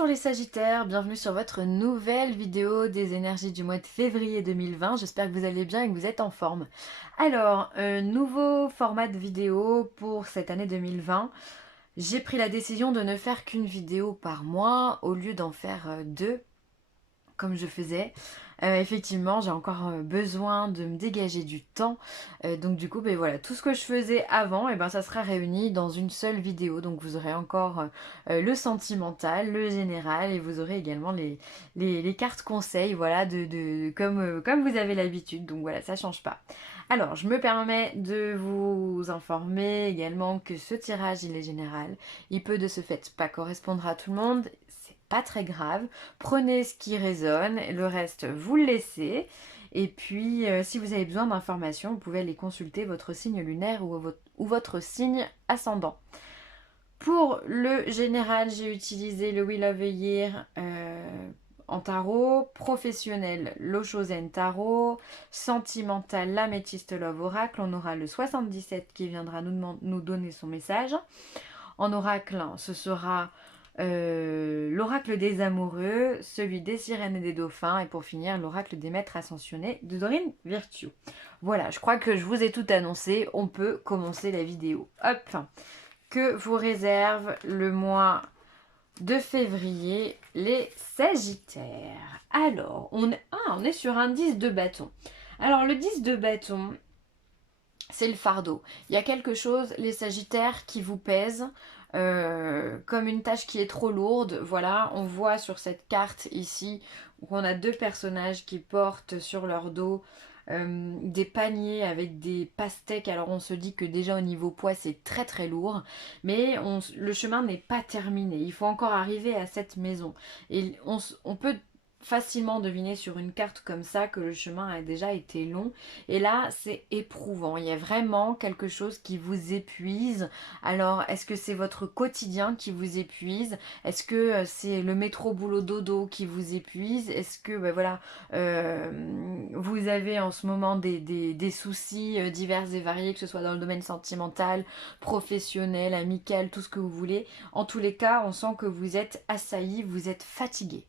Bonjour les Sagittaires, bienvenue sur votre nouvelle vidéo des énergies du mois de février 2020. J'espère que vous allez bien et que vous êtes en forme. Alors, nouveau format de vidéo pour cette année 2020. J'ai pris la décision de ne faire qu'une vidéo par mois au lieu d'en faire deux comme je faisais. Effectivement, j'ai encore besoin de me dégager du temps. Donc du coup, ben voilà, tout ce que je faisais avant, et ben ça sera réuni dans une seule vidéo. Donc vous aurez encore le sentimental, le général, et vous aurez également les cartes conseils, voilà, comme vous avez l'habitude. Donc voilà, ça change pas. Alors, je me permets de vous informer également que ce tirage, il est général. Il peut de ce fait pas correspondre à tout le monde. C'est pas très grave. Prenez ce qui résonne, le reste vous le laissez. Et puis si vous avez besoin d'informations, vous pouvez aller consulter votre signe lunaire ou votre signe ascendant. Pour le général, j'ai utilisé le Wheel of the Year en tarot, professionnel l'Oshozen Tarot, sentimental l'Améthyste Love Oracle. On aura le 77 qui viendra nous donner son message. En oracle, ce sera l'oracle des amoureux, celui des sirènes et des dauphins, et pour finir, l'oracle des maîtres ascensionnés de Dorine Virtue. Voilà, je crois que je vous ai tout annoncé, on peut commencer la vidéo. Hop, que vous réserve le mois de février les Sagittaires. Alors, on est sur un 10 de bâton. Alors, le 10 de bâton, c'est le fardeau. Il y a quelque chose, les Sagittaires, qui vous pèse, comme une tâche qui est trop lourde. Voilà, on voit sur cette carte ici qu'on a deux personnages qui portent sur leur dos des paniers avec des pastèques. Alors on se dit que déjà au niveau poids c'est très très lourd, mais le chemin n'est pas terminé. Il faut encore arriver à cette maison. Et on peut facilement deviner sur une carte comme ça que le chemin a déjà été long, et là c'est éprouvant, il y a vraiment quelque chose qui vous épuise. Alors est-ce que c'est votre quotidien qui vous épuise? Est-ce que c'est le métro boulot dodo qui vous épuise? Est-ce que ben voilà, vous avez en ce moment des soucis divers et variés, que ce soit dans le domaine sentimental, professionnel, amical, tout ce que vous voulez? En tous les cas, on sent que vous êtes assailli, vous êtes fatigué.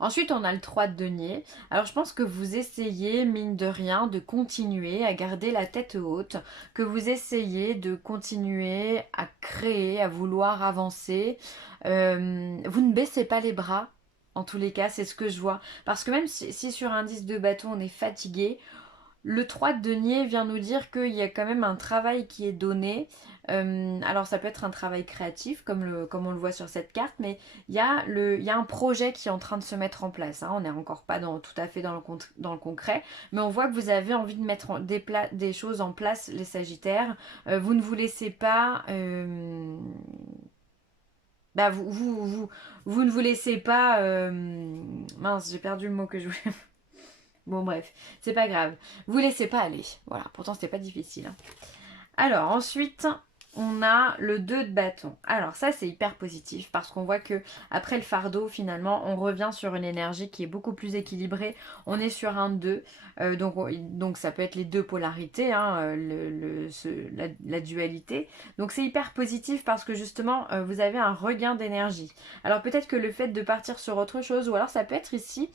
Ensuite, on a le 3 de denier. Alors, je pense que vous essayez, mine de rien, de continuer à garder la tête haute, que vous essayez de continuer à créer, à vouloir avancer. Vous ne baissez pas les bras, en tous les cas, c'est ce que je vois. Parce que même si sur un 10 de bâton, on est fatigué, le 3 de denier vient nous dire qu'il y a quand même un travail qui est donné. Alors ça peut être un travail créatif comme on le voit sur cette carte, mais il y a un projet qui est en train de se mettre en place, hein. On n'est encore pas tout à fait dans le concret, mais on voit que vous avez envie de mettre des choses en place, les Sagittaires. Vous ne vous laissez pas... Bah, vous ne vous laissez pas... Mince, j'ai perdu le mot que je voulais... Bon bref, c'est pas grave. Vous laissez pas aller. Voilà, pourtant c'était pas difficile, hein. Alors ensuite, on a le 2 de bâton. Alors ça c'est hyper positif parce qu'on voit que après le fardeau, finalement, on revient sur une énergie qui est beaucoup plus équilibrée. On est sur un 2. Donc ça peut être les deux polarités, hein, la dualité. Donc c'est hyper positif parce que justement, vous avez un regain d'énergie. Alors peut-être que le fait de partir sur autre chose, ou alors ça peut être ici,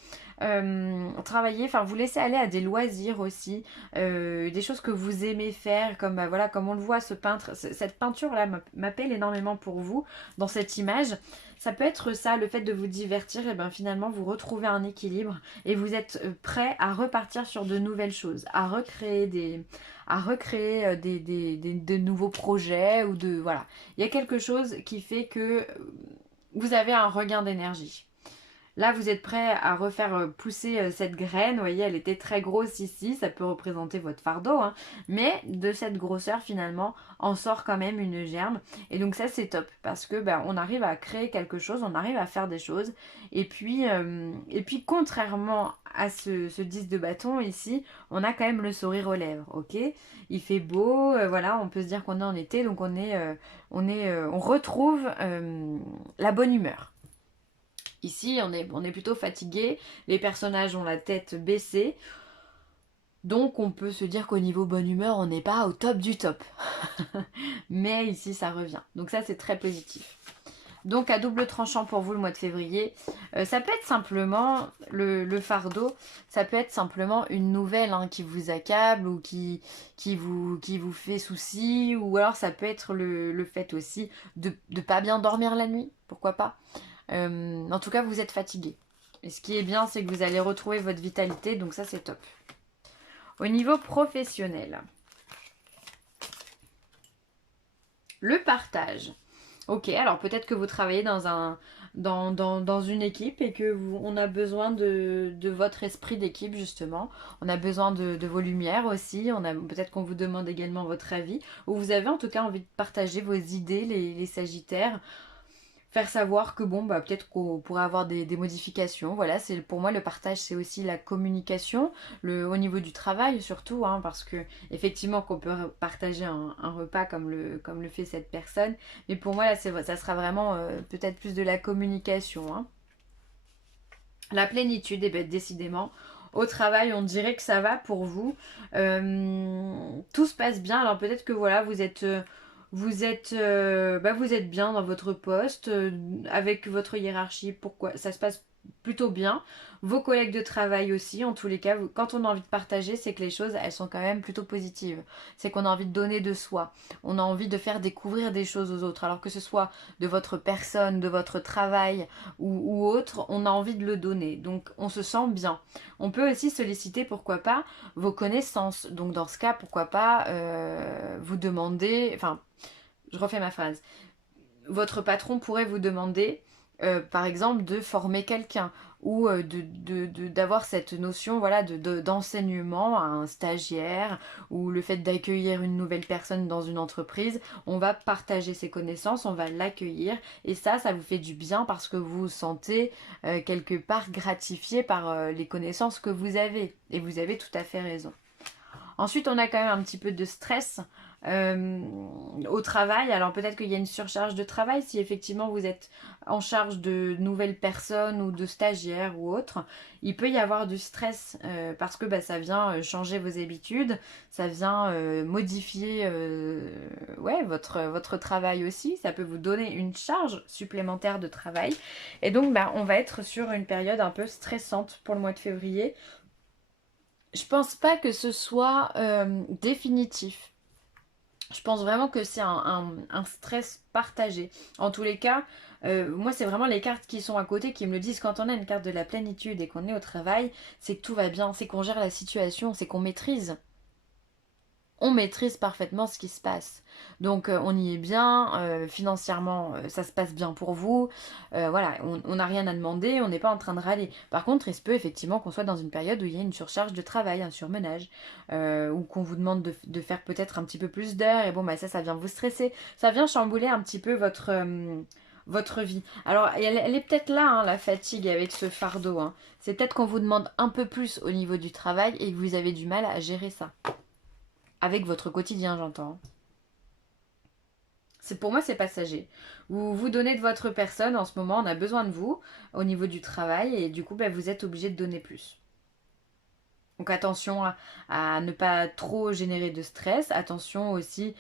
travailler, enfin vous laisser aller à des loisirs aussi, des choses que vous aimez faire, comme bah, voilà, comme on le voit, cette peinture là m'appelle énormément pour vous dans cette image. Ça peut être ça, le fait de vous divertir, et bien finalement vous retrouvez un équilibre et vous êtes prêt à repartir sur de nouvelles choses, à recréer de nouveaux projets, ou de voilà. Il y a quelque chose qui fait que vous avez un regain d'énergie. Là, vous êtes prêt à refaire pousser cette graine. Vous voyez, elle était très grosse ici. Ça peut représenter votre fardeau, hein. Mais de cette grosseur, finalement, en sort quand même une germe. Et donc ça, c'est top. Parce que on arrive à créer quelque chose. On arrive à faire des choses. Et puis contrairement à ce 10 de bâton ici, on a quand même le sourire aux lèvres. Ok, il fait beau. Voilà, on peut se dire qu'on est en été. Donc on retrouve la bonne humeur. Ici, on est plutôt fatigué, les personnages ont la tête baissée, donc on peut se dire qu'au niveau bonne humeur, on n'est pas au top du top. Mais ici, ça revient. Donc ça, c'est très positif. Donc à double tranchant pour vous le mois de février. Ça peut être simplement le fardeau, ça peut être simplement une nouvelle hein, qui vous accable ou qui vous fait souci. Ou alors ça peut être le fait aussi de ne pas bien dormir la nuit, pourquoi pas. En tout cas vous êtes fatigué. Et ce qui est bien c'est que vous allez retrouver votre vitalité, donc ça c'est top. Au niveau professionnel, le partage. Ok, alors peut-être que vous travaillez dans une équipe et que on a besoin de votre esprit d'équipe justement. On a besoin de vos lumières aussi. Peut-être qu'on vous demande également votre avis. Ou vous avez en tout cas envie de partager vos idées, les Sagittaires. Faire savoir que bon, bah, peut-être qu'on pourrait avoir des modifications. Voilà, pour moi le partage, c'est aussi la communication, au niveau du travail surtout, hein, parce que effectivement qu'on peut partager un repas comme le fait cette personne, mais pour moi là, ça sera vraiment peut-être plus de la communication. Hein. La plénitude, et bien décidément. Au travail, on dirait que ça va pour vous. Tout se passe bien. Alors peut-être que voilà, vous êtes bien dans votre poste, avec votre hiérarchie. Pourquoi ça se passe plutôt bien. Vos collègues de travail aussi, en tous les cas, quand on a envie de partager, c'est que les choses, elles sont quand même plutôt positives. C'est qu'on a envie de donner de soi. On a envie de faire découvrir des choses aux autres. Alors que ce soit de votre personne, de votre travail ou autre, on a envie de le donner. Donc on se sent bien. On peut aussi solliciter, pourquoi pas, vos connaissances. Donc dans ce cas, pourquoi pas vous demander, enfin, je refais ma phrase. Votre patron pourrait vous demander, par exemple, de former quelqu'un ou d'avoir cette notion voilà, d'enseignement à un stagiaire ou le fait d'accueillir une nouvelle personne dans une entreprise. On va partager ses connaissances, on va l'accueillir et ça vous fait du bien parce que vous vous sentez quelque part gratifié par les connaissances que vous avez. Et vous avez tout à fait raison. Ensuite, on a quand même un petit peu de stress au travail. Alors peut-être qu'il y a une surcharge de travail si effectivement vous êtes en charge de nouvelles personnes ou de stagiaires ou autres. Il peut y avoir du stress parce que ça vient changer vos habitudes, ça vient modifier ouais, votre travail aussi. Ça peut vous donner une charge supplémentaire de travail. Et donc on va être sur une période un peu stressante pour le mois de février. Je pense pas que ce soit définitif. Je pense vraiment que c'est un stress partagé. En tous les cas, moi c'est vraiment les cartes qui sont à côté qui me le disent. Quand on a une carte de la plénitude et qu'on est au travail, c'est que tout va bien, c'est qu'on gère la situation, c'est qu'on maîtrise. On maîtrise parfaitement ce qui se passe. Donc on y est bien, financièrement ça se passe bien pour vous, voilà, on n'a rien à demander, on n'est pas en train de râler. Par contre, il se peut effectivement qu'on soit dans une période où il y a une surcharge de travail, un surmenage, ou qu'on vous demande de faire peut-être un petit peu plus d'heures, et bon ça vient vous stresser, ça vient chambouler un petit peu votre vie. Alors elle est peut-être là, hein, la fatigue avec ce fardeau, hein. C'est peut-être qu'on vous demande un peu plus au niveau du travail et que vous avez du mal à gérer ça. Avec votre quotidien, j'entends. Pour moi, c'est passager. Vous vous donnez de votre personne, en ce moment, on a besoin de vous au niveau du travail et du coup, vous êtes obligé de donner plus. Donc attention à ne pas trop générer de stress, attention aussi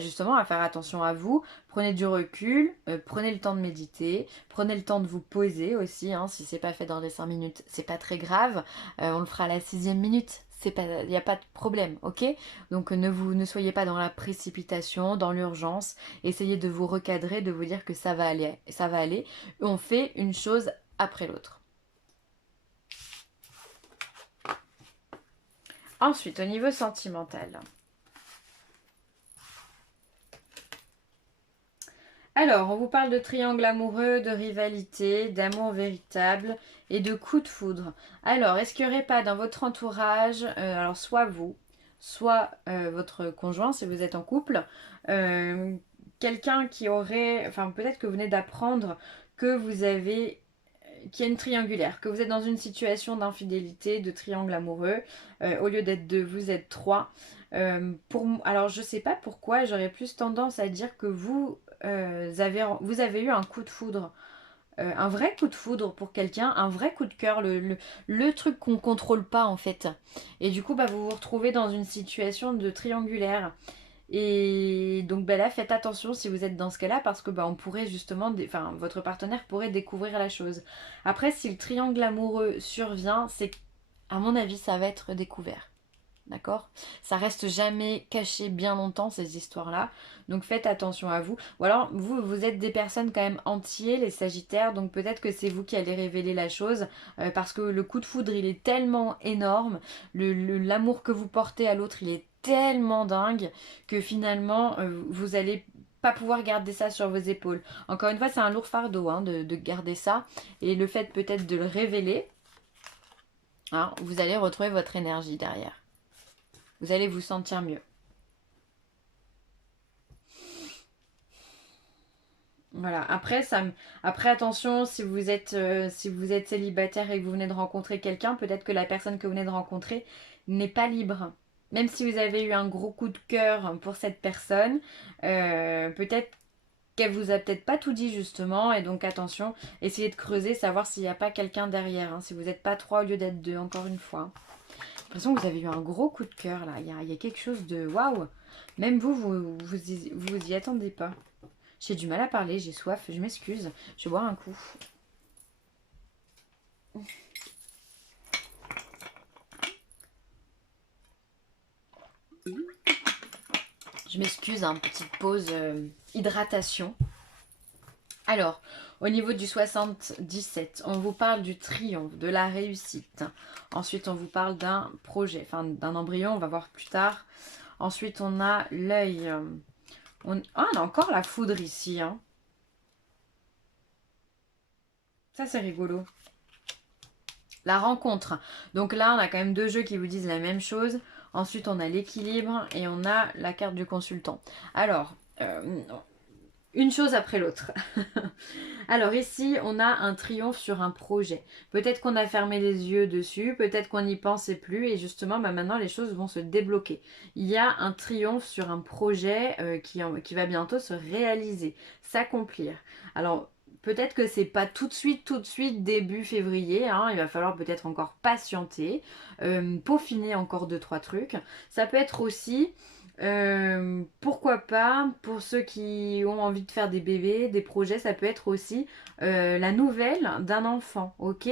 justement à faire attention à vous, prenez du recul, prenez le temps de méditer, prenez le temps de vous poser aussi, hein, si c'est pas fait dans les 5 minutes, c'est pas très grave, on le fera à la 6e minute, il n'y a pas de problème, ok? Donc ne soyez pas dans la précipitation, dans l'urgence, essayez de vous recadrer, de vous dire que ça va aller, on fait une chose après l'autre. Ensuite, au niveau sentimental. Alors, on vous parle de triangle amoureux, de rivalité, d'amour véritable et de coup de foudre. Alors, est-ce qu'il n'y aurait pas dans votre entourage, alors soit vous, soit votre conjoint si vous êtes en couple, quelqu'un qui aurait, enfin peut-être que vous venez d'apprendre que vous avez qu'il y a une triangulaire, que vous êtes dans une situation d'infidélité, de triangle amoureux, au lieu d'être deux, vous êtes trois. Alors je sais pas pourquoi, j'aurais plus tendance à dire que vous avez eu un coup de foudre. Un vrai coup de foudre pour quelqu'un, un vrai coup de cœur, le truc qu'on contrôle pas en fait. Et du coup, vous vous retrouvez dans une situation de triangulaire. Et donc ben là, faites attention si vous êtes dans ce cas-là parce que on pourrait justement, enfin votre partenaire pourrait découvrir la chose. Après, si le triangle amoureux survient, c'est à mon avis, ça va être découvert. D'accord? Ça reste jamais caché bien longtemps, ces histoires-là. Donc faites attention à vous. Ou alors, vous êtes des personnes quand même entiers, les Sagittaires. Donc peut-être que c'est vous qui allez révéler la chose. Parce que le coup de foudre, il est tellement énorme. L'amour que vous portez à l'autre, il est tellement dingue que finalement, vous allez pas pouvoir garder ça sur vos épaules. Encore une fois, c'est un lourd fardeau hein, de garder ça. Et le fait peut-être de le révéler, hein, vous allez retrouver votre énergie derrière. Vous allez vous sentir mieux. Voilà. Après attention, si vous êtes célibataire et que vous venez de rencontrer quelqu'un, peut-être que la personne que vous venez de rencontrer n'est pas libre. Même si vous avez eu un gros coup de cœur pour cette personne, peut-être qu'elle vous a peut-être pas tout dit justement. Et donc attention, essayez de creuser, savoir s'il n'y a pas quelqu'un derrière. Hein, si vous n'êtes pas trois au lieu d'être deux, encore une fois. J'ai l'impression que vous avez eu un gros coup de cœur là. Il y a quelque chose de waouh. Même vous y attendez pas. J'ai du mal à parler, j'ai soif, je m'excuse. Je vais boire un coup. Je m'excuse, hein, petite pause hydratation. Alors, au niveau du 77, on vous parle du triomphe, de la réussite. Ensuite, on vous parle d'un projet, enfin d'un embryon, on va voir plus tard. Ensuite, on a l'œil. Ah, on a encore la foudre ici. Hein. Ça, c'est rigolo. La rencontre. Donc là, on a quand même deux jeux qui vous disent la même chose. Ensuite, on a l'équilibre et on a la carte du consultant. Alors, une chose après l'autre. Alors ici, on a un triomphe sur un projet. Peut-être qu'on a fermé les yeux dessus, peut-être qu'on n'y pensait plus et justement, maintenant, les choses vont se débloquer. Il y a un triomphe sur un projet qui va bientôt se réaliser, s'accomplir. Alors, peut-être que c'est pas tout de suite, début février. Hein, il va falloir peut-être encore patienter, peaufiner encore deux, trois trucs. Ça peut être aussi pourquoi pas, pour ceux qui ont envie de faire des bébés, des projets, ça peut être aussi la nouvelle d'un enfant, ok.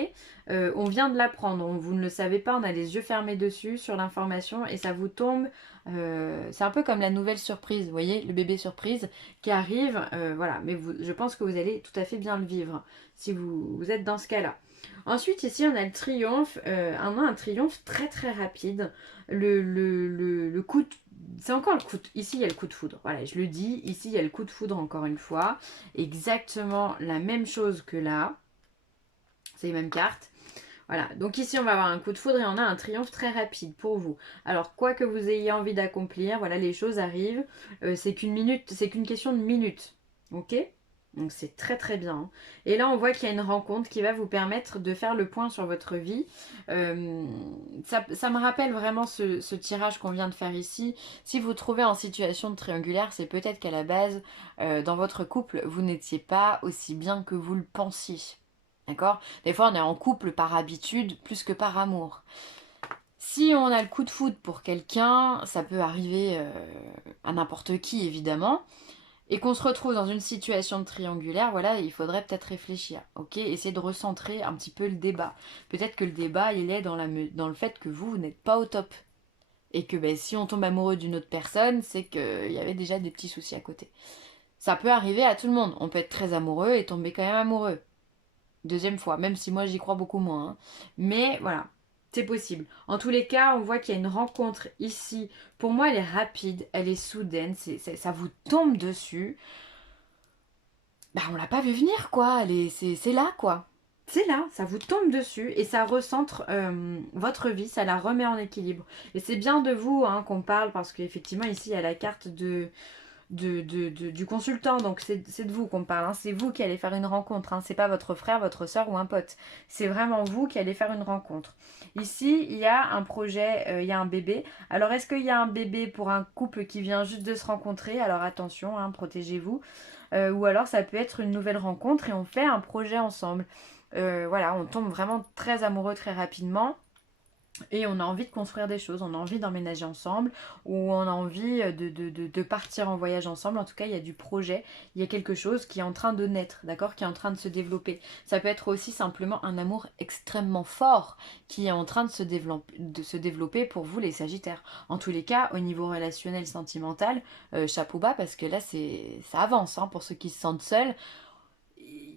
On vient de l'apprendre, vous ne le savez pas, on a les yeux fermés dessus sur l'information et ça vous tombe, c'est un peu comme la nouvelle surprise, vous voyez, le bébé surprise qui arrive, voilà, mais je pense que vous allez tout à fait bien le vivre si vous êtes dans ce cas-là. Ensuite, ici, on a le triomphe, un triomphe très très rapide. Le coup de c'est encore le coup de... Ici, il y a le coup de foudre. Voilà, je le dis. Ici, il y a le coup de foudre encore une fois. Exactement la même chose que là. C'est les mêmes cartes. Voilà, donc ici, on va avoir un coup de foudre et on a un triomphe très rapide pour vous. Alors, quoi que vous ayez envie d'accomplir, voilà, les choses arrivent. C'est qu'une question de minutes. Ok? Donc c'est très très bien. Hein. Et là, on voit qu'il y a une rencontre qui va vous permettre de faire le point sur votre vie. Ça me rappelle vraiment ce tirage qu'on vient de faire ici. Si vous vous trouvez en situation de triangulaire, c'est peut-être qu'à la base, dans votre couple, vous n'étiez pas aussi bien que vous le pensiez. D'accord? Des fois, on est en couple par habitude plus que par amour. Si on a le coup de foudre pour quelqu'un, ça peut arriver à n'importe qui, évidemment et qu'on se retrouve dans une situation de triangulaire, voilà, il faudrait peut-être réfléchir, ok? Essayer de recentrer un petit peu le débat. Peut-être que le débat, il est dans le fait que vous n'êtes pas au top. Et que si on tombe amoureux d'une autre personne, c'est qu'il y avait déjà des petits soucis à côté. Ça peut arriver à tout le monde. On peut être très amoureux et tomber quand même amoureux. Deuxième fois, même si moi j'y crois beaucoup moins. Hein. Mais voilà, c'est possible. En tous les cas, on voit qu'il y a une rencontre ici. Pour moi, elle est rapide, elle est soudaine, ça vous tombe dessus. On l'a pas vu venir, quoi. C'est là, quoi. C'est là, ça vous tombe dessus et ça recentre votre vie, ça la remet en équilibre. Et c'est bien de vous hein, qu'on parle parce qu'effectivement, ici, il y a la carte du consultant. Donc c'est de vous qu'on parle. Hein. C'est vous qui allez faire une rencontre. Hein. C'est pas votre frère, votre soeur ou un pote. C'est vraiment vous qui allez faire une rencontre. Ici, il y a un projet, il y a un bébé. Alors est-ce qu'il y a un bébé pour un couple qui vient juste de se rencontrer? Alors attention, hein, protégez-vous. Ou alors ça peut être une nouvelle rencontre et on fait un projet ensemble. Voilà, on tombe vraiment très amoureux très rapidement. Et on a envie de construire des choses, on a envie d'emménager ensemble, ou on a envie de partir en voyage ensemble. En tout cas, il y a du projet, il y a quelque chose qui est en train de naître, d'accord, qui est en train de se développer. Ça peut être aussi simplement un amour extrêmement fort qui est en train de se développer pour vous, les Sagittaires. En tous les cas, au niveau relationnel, sentimental, chapeau bas, parce que là, ça avance, hein, pour ceux qui se sentent seuls.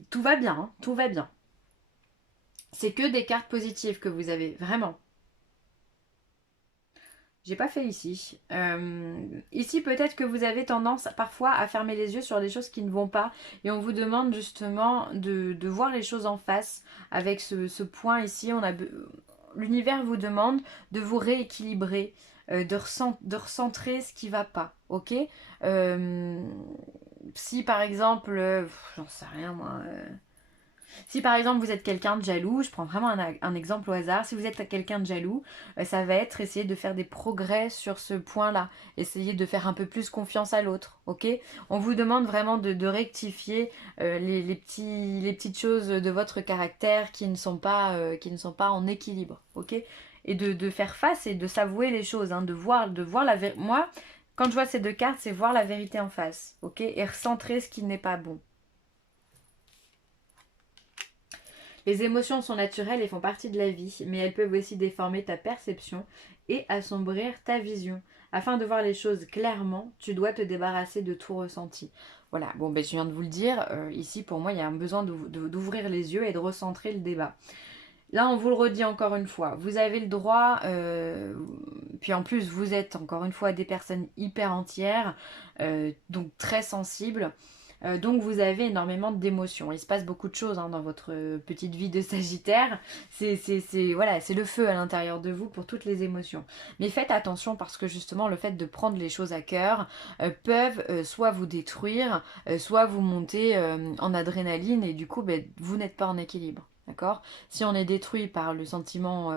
Tout va bien, hein, tout va bien. C'est que des cartes positives que vous avez, vraiment. J'ai pas fait ici. Ici, peut-être que vous avez tendance parfois à fermer les yeux sur des choses qui ne vont pas. Et on vous demande justement de voir les choses en face. Avec ce point ici, l'univers vous demande de vous rééquilibrer, de recentrer ce qui va pas. Ok. Si par exemple, j'en sais rien moi. Si par exemple vous êtes quelqu'un de jaloux, je prends vraiment un exemple au hasard, si vous êtes quelqu'un de jaloux, ça va être essayer de faire des progrès sur ce point-là, essayer de faire un peu plus confiance à l'autre, ok. On vous demande vraiment de rectifier les petites choses de votre caractère qui ne sont pas en équilibre, ok. Et de faire face et de s'avouer les choses, hein, de voir la vérité. Moi, quand je vois ces deux cartes, c'est voir la vérité en face, ok, et recentrer ce qui n'est pas bon. Les émotions sont naturelles et font partie de la vie, mais elles peuvent aussi déformer ta perception et assombrir ta vision. Afin de voir les choses clairement, tu dois te débarrasser de tout ressenti. Voilà, bon ben je viens de vous le dire, ici pour moi il y a un besoin d'ouvrir les yeux et de recentrer le débat. Là on vous le redit encore une fois, vous avez le droit, puis en plus vous êtes encore une fois des personnes hyper entières, donc très sensibles. Donc vous avez énormément d'émotions. Il se passe beaucoup de choses, hein, dans votre petite vie de Sagittaire. Voilà, c'est le feu à l'intérieur de vous pour toutes les émotions. Mais faites attention parce que justement le fait de prendre les choses à cœur peuvent soit vous détruire, soit vous monter en adrénaline et du coup ben, vous n'êtes pas en équilibre. D'accord. Si on est détruit par le sentiment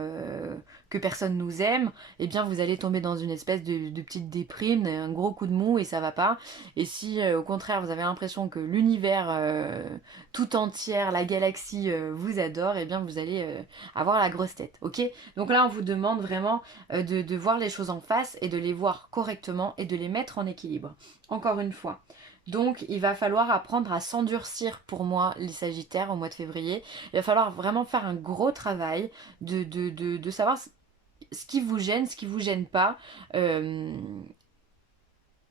que personne nous aime, eh bien vous allez tomber dans une espèce de petite déprime, un gros coup de mou et ça va pas. Et si au contraire vous avez l'impression que l'univers tout entière, la galaxie vous adore, eh bien vous allez avoir la grosse tête. Ok. Donc là on vous demande vraiment de voir les choses en face et de les voir correctement et de les mettre en équilibre. Encore une fois. Donc il va falloir apprendre à s'endurcir pour moi les Sagittaires au mois de février. Il va falloir vraiment faire un gros travail de savoir ce qui vous gêne, ce qui vous gêne pas. Et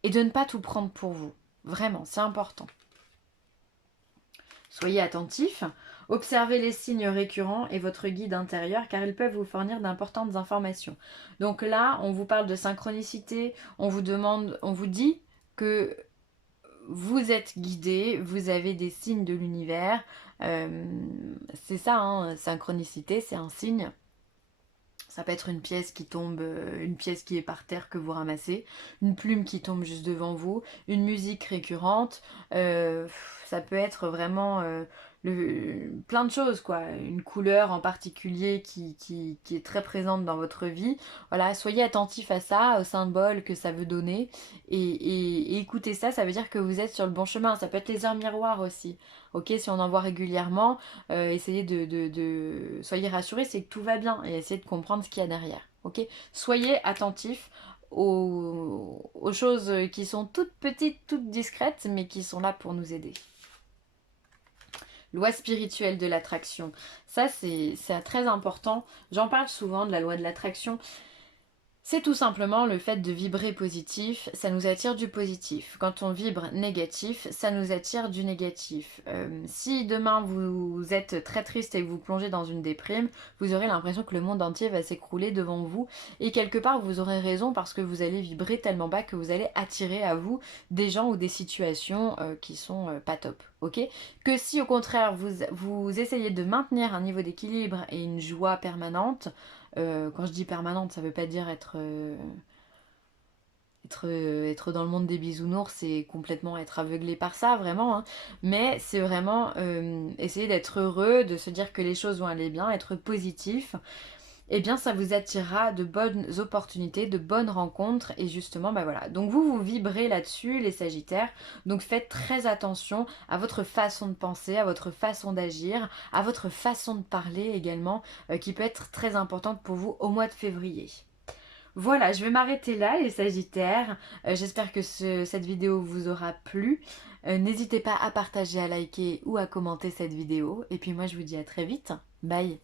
de ne pas tout prendre pour vous. Vraiment, c'est important. Soyez attentifs, observez les signes récurrents et votre guide intérieur car ils peuvent vous fournir d'importantes informations. Donc là, on vous parle de synchronicité, on vous dit que vous êtes guidé, vous avez des signes de l'univers. C'est ça, hein, synchronicité, c'est un signe. Ça peut être une pièce qui tombe, une pièce qui est par terre que vous ramassez, une plume qui tombe juste devant vous, une musique récurrente. Ça peut être vraiment plein de choses, quoi. Une couleur en particulier qui est très présente dans votre vie. Voilà, soyez attentif à ça, aux symboles que ça veut donner. Et écoutez ça, ça veut dire que vous êtes sur le bon chemin. Ça peut être les heures miroirs aussi. Ok, si on en voit régulièrement, essayez soyez rassurés, c'est que tout va bien et essayez de comprendre ce qu'il y a derrière. Ok, soyez attentifs aux choses qui sont toutes petites, toutes discrètes, mais qui sont là pour nous aider. Loi spirituelle de l'attraction. Ça, c'est très important. J'en parle souvent de la loi de l'attraction. C'est tout simplement le fait de vibrer positif, ça nous attire du positif. Quand on vibre négatif, ça nous attire du négatif. Si demain vous êtes très triste et que vous plongez dans une déprime, vous aurez l'impression que le monde entier va s'écrouler devant vous. Et quelque part, vous aurez raison parce que vous allez vibrer tellement bas que vous allez attirer à vous des gens ou des situations qui sont pas top. Ok. Que si au contraire vous essayez de maintenir un niveau d'équilibre et une joie permanente, quand je dis permanente, ça veut pas dire être dans le monde des bisounours, c'est complètement être aveuglé par ça, vraiment. Hein. Mais c'est vraiment essayer d'être heureux, de se dire que les choses vont aller bien, être positif. eh bien ça vous attirera de bonnes opportunités, de bonnes rencontres et justement bah voilà. Donc vous vibrez là-dessus les Sagittaires, donc faites très attention à votre façon de penser, à votre façon d'agir, à votre façon de parler également qui peut être très importante pour vous au mois de février. Voilà, je vais m'arrêter là les Sagittaires. J'espère que cette vidéo vous aura plu. N'hésitez pas à partager, à liker ou à commenter cette vidéo. Et puis moi je vous dis à très vite. Bye!